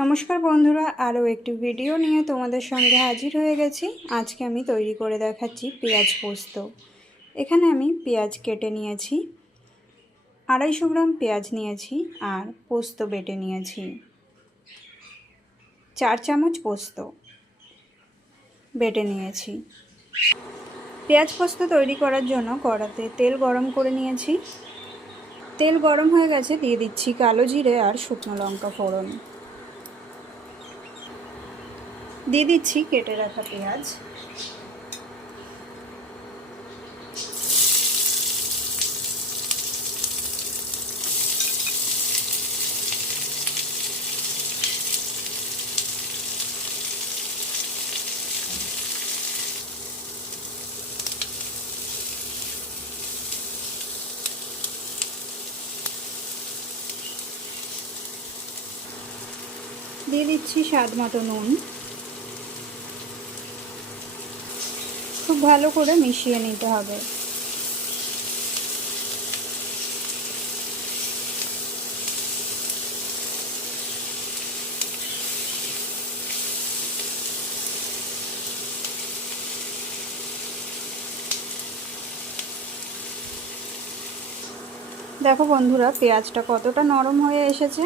নমস্কার বন্ধুরা, আরও একটি ভিডিও নিয়ে তোমাদের সঙ্গে হাজির হয়ে গেছি। আজকে আমি তৈরি করে দেখাচ্ছি পেঁয়াজ পোস্ত। এখানে আমি পেঁয়াজ কেটে নিয়েছি, আড়াইশো গ্রাম পেঁয়াজ নিয়েছি আর পোস্ত বেটে নিয়েছি। চার চামচ পোস্ত বেটে নিয়েছি। পেঁয়াজ পোস্ত তৈরি করার জন্য কড়াতে তেল গরম করে নিয়েছি। তেল গরম হয়ে গেছে, দিয়ে দিচ্ছি কালো জিরে আর শুকনো লঙ্কা ফোড়ন। দিয়ে দিচ্ছি কেটে রাখা পেঁয়াজ। দিয়ে দিচ্ছি স্বাদ মতো নুন। খুব ভালো করে মিশিয়ে নিতে হবে। দেখো বন্ধুরা পেঁয়াজটা কতটা নরম হয়ে এসেছে।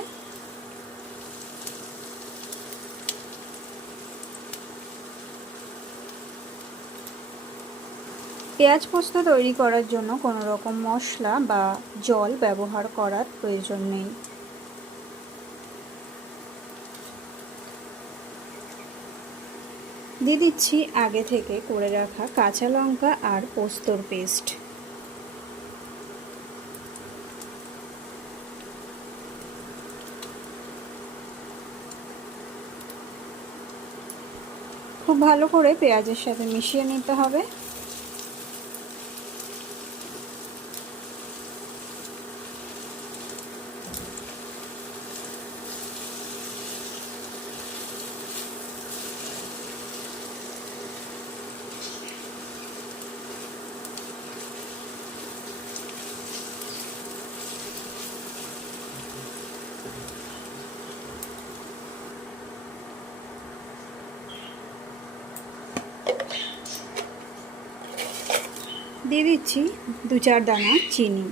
পেঁয়াজ পোস্ত তৈরি করার জন্য কোনো রকম মশলা বা জল ব্যবহার করার প্রয়োজন নেই। দিয়ে দিচ্ছি আগে থেকে করে রাখা কাঁচা লঙ্কা আর পোস্তর পেস্ট। খুব ভালো করে পেঁয়াজের সাথে মিশিয়ে নিতে হবে। দিয়ে দিচ্ছি দু চার দানা চিনি।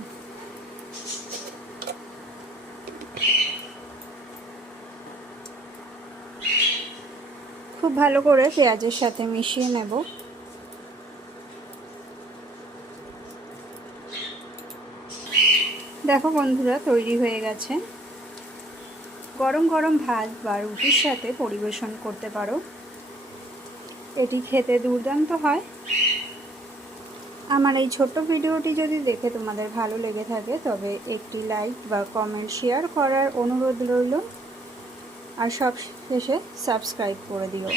খুব ভালো করে পেঁয়াজের সাথে মিশিয়ে নেব। দেখো বন্ধুরা, তৈরি হয়ে গেছে। গরম গরম ভাত বা রুটির সাথে পরিবেশন করতে পারো। এটি খেতে দুর্দান্ত হয়। আমার এই ছোট্ট ভিডিওটি যদি দেখে তোমাদের ভালো লেগে থাকে, তবে একটি লাইক বা কমেন্ট শেয়ার করার অনুরোধ রইল। আর সব শেষে সাবস্ক্রাইব করে দিও।